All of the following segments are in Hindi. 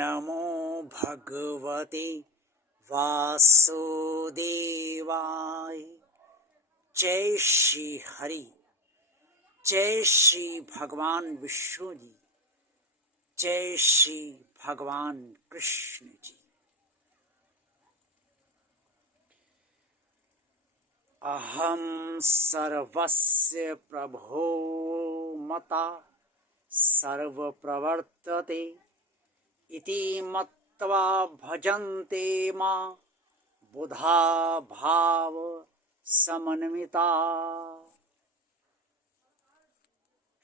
नमो भगवते वासुदेवाय। जय श्री हरि, जय श्री भगवान विष्णु जी, जय श्री भगवान कृष्ण जी। अहम सर्वस्य प्रभो मता सर्वप्रवर्तते इति मत्वा भजन्ते मां बुधा भाव समन्विता।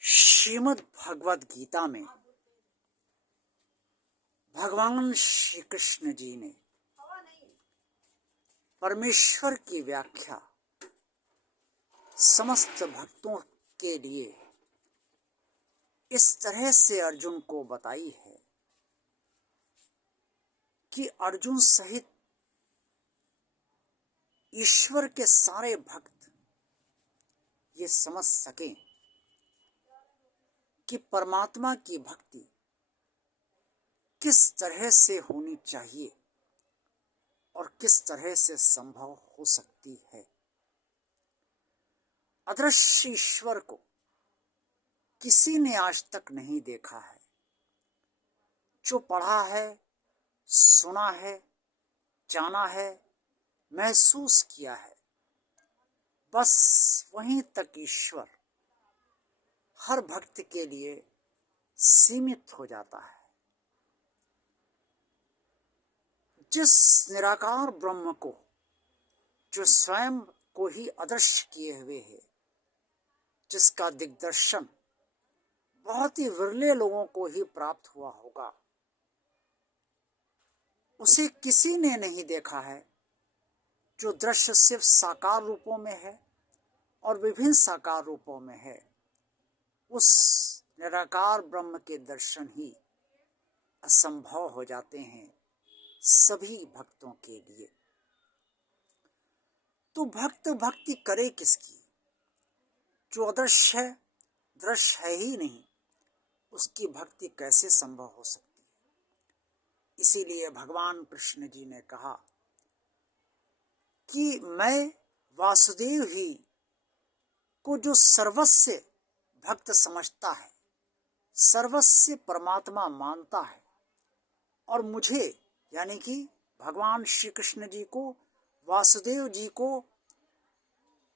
श्रीमद् भगवद गीता में भगवान श्री कृष्ण जी ने परमेश्वर की व्याख्या समस्त भक्तों के लिए इस तरह से अर्जुन को बताई है कि अर्जुन सहित ईश्वर के सारे भक्त ये समझ सकें कि परमात्मा की भक्ति किस तरह से होनी चाहिए और किस तरह से संभव हो सकती है। अदृश्य ईश्वर को किसी ने आज तक नहीं देखा है। जो पढ़ा है, सुना है, जाना है, महसूस किया है, बस वहीं तक ईश्वर हर भक्त के लिए सीमित हो जाता है। जिस निराकार ब्रह्म को, जो स्वयं को ही अदृश्य किए हुए है, जिसका दिग्दर्शन बहुत ही विरले लोगों को ही प्राप्त हुआ होगा, उसे किसी ने नहीं देखा है। जो दृश्य सिर्फ साकार रूपों में है और विभिन्न साकार रूपों में है, उस निराकार ब्रह्म के दर्शन ही असंभव हो जाते हैं सभी भक्तों के लिए। तो भक्त भक्ति करे किसकी? जो अदृश्य है, दृश्य है ही नहीं, उसकी भक्ति कैसे संभव हो सकती है? इसीलिए भगवान कृष्ण जी ने कहा कि मैं वासुदेव ही को जो सर्वस्व भक्त समझता है, सर्वस्व परमात्मा मानता है, और मुझे यानी कि भगवान श्री कृष्ण जी को, वासुदेव जी को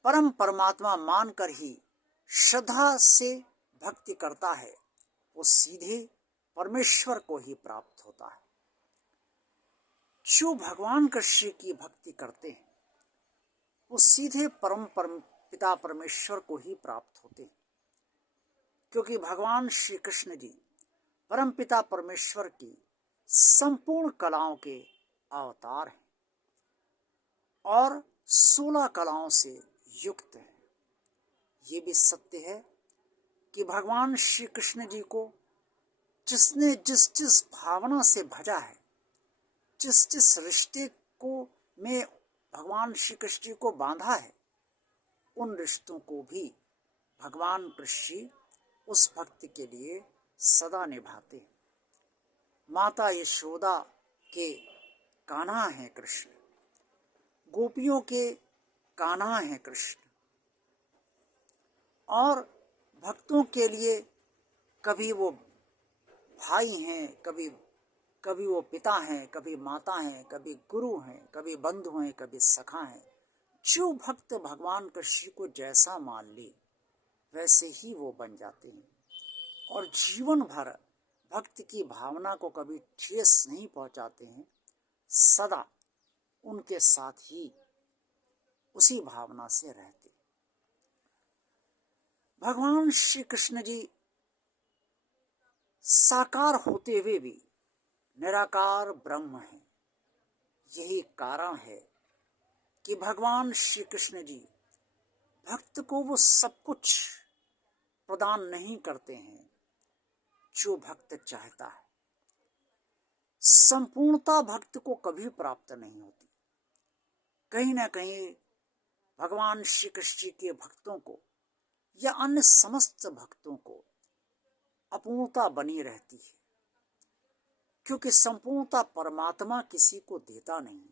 परम परमात्मा मानकर ही श्रद्धा से भक्ति करता है, वो सीधे परमेश्वर को ही प्राप्त होता है। जो भगवान कृष्ण की भक्ति करते हैं वो सीधे परम पिता परमेश्वर को ही प्राप्त होते हैं, क्योंकि भगवान श्री कृष्ण जी परम पिता परमेश्वर की संपूर्ण कलाओं के अवतार हैं और 16 कलाओं से युक्त हैं। ये भी सत्य है कि भगवान श्री कृष्ण जी को जिसने जिस जिस भावना से भजा है, जिस जिस रिश्ते को में भगवान श्री कृष्ण जी को बांधा है, उन रिश्तों को भी भगवान कृष्ण उस भक्त के लिए सदा निभाते हैं। माता यशोदा के कान्हा है कृष्ण, गोपियों के कान्हा है कृष्ण, और भक्तों के लिए कभी वो भाई हैं, कभी वो पिता हैं, कभी माता हैं, कभी गुरु हैं, कभी बंधु हैं, कभी सखा हैं। जो भक्त भगवान कृष्ण को जैसा मान ले वैसे ही वो बन जाते हैं और जीवन भर भक्त की भावना को कभी ठेस नहीं पहुंचाते हैं, सदा उनके साथ ही उसी भावना से रहते। भगवान श्री कृष्ण जी साकार होते हुए भी निराकार ब्रह्म है। यही कारण है कि भगवान श्री कृष्ण जी भक्त को वो सब कुछ प्रदान नहीं करते हैं जो भक्त चाहता है। संपूर्णता भक्त को कभी प्राप्त नहीं होती। कहीं ना कहीं भगवान श्री कृष्ण जी के भक्तों को या अन्य समस्त भक्तों को अपूर्णता बनी रहती है, क्योंकि संपूर्णता परमात्मा किसी को देता नहीं,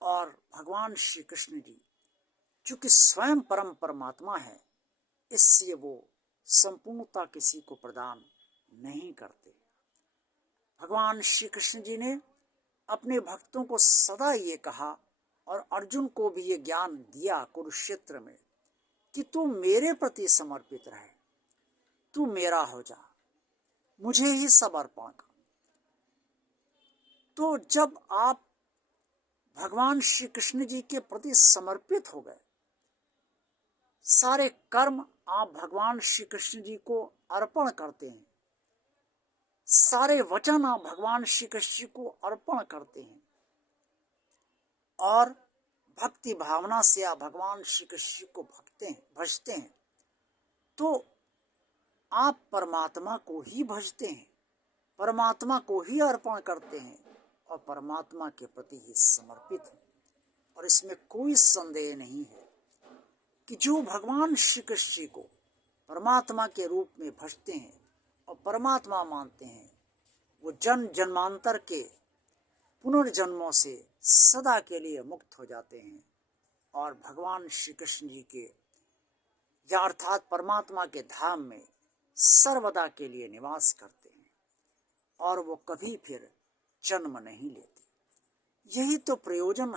और भगवान श्री कृष्ण जी चूंकि स्वयं परम परमात्मा है, इसलिए वो संपूर्णता किसी को प्रदान नहीं करते। भगवान श्री कृष्ण जी ने अपने भक्तों को सदा ये कहा और अर्जुन को भी ये ज्ञान दिया कुरुक्षेत्र में कि तू मेरे प्रति समर्पित रहे, तू मेरा हो जा, मुझे ही सब अर्पण कर। तो जब आप भगवान श्री कृष्ण जी के प्रति समर्पित हो गए, सारे कर्म आप भगवान श्री कृष्ण जी को अर्पण करते हैं, सारे वचन आप भगवान श्री कृष्ण जी को अर्पण करते हैं, और भक्ति भावना से आप भगवान श्री कृष्ण जी को भजते हैं, तो आप परमात्मा को ही भजते हैं, परमात्मा को ही अर्पण करते हैं और परमात्मा के प्रति ही समर्पित हैं। और इसमें कोई संदेह नहीं है कि जो भगवान श्री कृष्ण जी को परमात्मा के रूप में भजते हैं और परमात्मा मानते हैं, वो जन्म जन्मांतर के पुनर्जन्मों से सदा के लिए मुक्त हो जाते हैं और भगवान श्री कृष्ण जी के या अर्थात परमात्मा के धाम में सर्वदा के लिए निवास करते हैं और वो कभी फिर जन्म नहीं लेते। यही तो प्रयोजन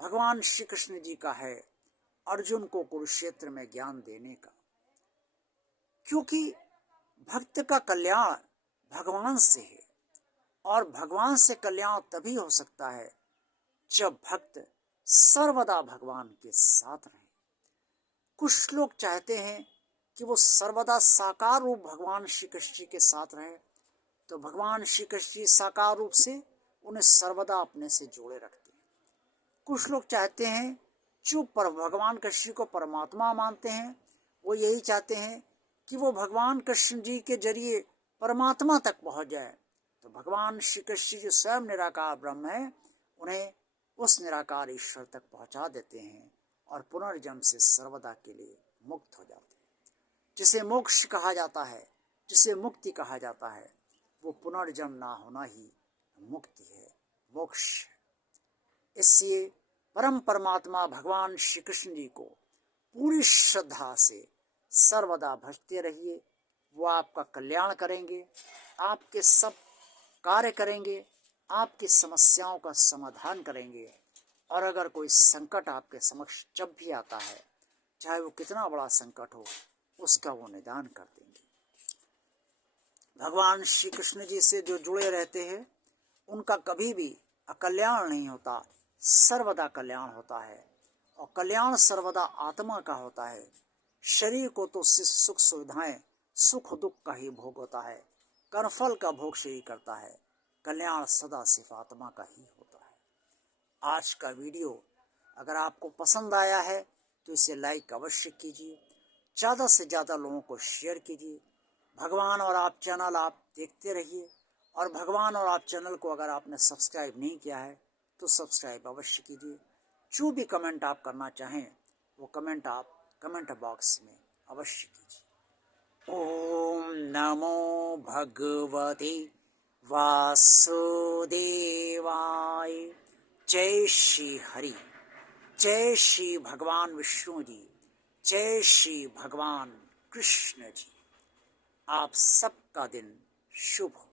भगवान श्री कृष्ण जी का है अर्जुन को कुरुक्षेत्र में ज्ञान देने का, क्योंकि भक्त का कल्याण भगवान से है और भगवान से कल्याण तभी हो सकता है जब भक्त सर्वदा भगवान के साथ रहे। कुछ लोग चाहते हैं कि वो सर्वदा साकार रूप भगवान श्री कृष्ण जी के साथ रहे, तो भगवान श्री कृष्ण जी साकार रूप से उन्हें सर्वदा अपने से जोड़े रखते हैं। कुछ लोग चाहते हैं जो भगवान कृष्ण को परमात्मा मानते हैं, वो यही चाहते हैं कि वो भगवान कृष्ण जी के जरिए परमात्मा तक पहुंच जाए। तो भगवान श्री कृष्ण जी स्वयं निराकार ब्रह्म है, उन्हें उस निराकार ईश्वर तक पहुंचा देते हैं और पुनर्जन्म से सर्वदा के लिए मुक्त हो जाते हैं। जिसे मोक्ष कहा जाता है, जिसे मुक्ति कहा जाता है, वो पुनर्जन्म ना होना ही मुक्ति है, मोक्ष है। इसलिए परम परमात्मा भगवान श्री कृष्ण जी को पूरी श्रद्धा से सर्वदा भजते रहिए। वो आपका कल्याण करेंगे, आपके सब कार्य करेंगे, आपकी समस्याओं का समाधान करेंगे। और अगर कोई संकट आपके समक्ष जब भी आता है, चाहे वो कितना बड़ा संकट हो, उसका वो निदान कर देंगे। भगवान श्री कृष्ण जी से जो जुड़े रहते हैं, उनका कभी भी अकल्याण नहीं होता, सर्वदा कल्याण होता है। और कल्याण सर्वदा आत्मा का होता है। शरीर को तो सुख सुविधाएं, सुख दुख का ही भोग होता है, कर्मफल का भोग शरीर करता है, कल्याण सदा सिर्फ आत्मा का ही होता है। आज का वीडियो अगर आपको पसंद आया है तो इसे लाइक अवश्य कीजिए, ज़्यादा से ज़्यादा लोगों को शेयर कीजिए। भगवान और आप चैनल आप देखते रहिए, और भगवान और आप चैनल को अगर आपने सब्सक्राइब नहीं किया है तो सब्सक्राइब अवश्य कीजिए। जो भी कमेंट आप करना चाहें वो कमेंट आप कमेंट बॉक्स में अवश्य कीजिए। ओम नमो भगवते वासुदेवाय। जय श्री हरि, जय श्री भगवान विष्णु जी, जय श्री भगवान कृष्ण जी। आप सबका दिन शुभ हो।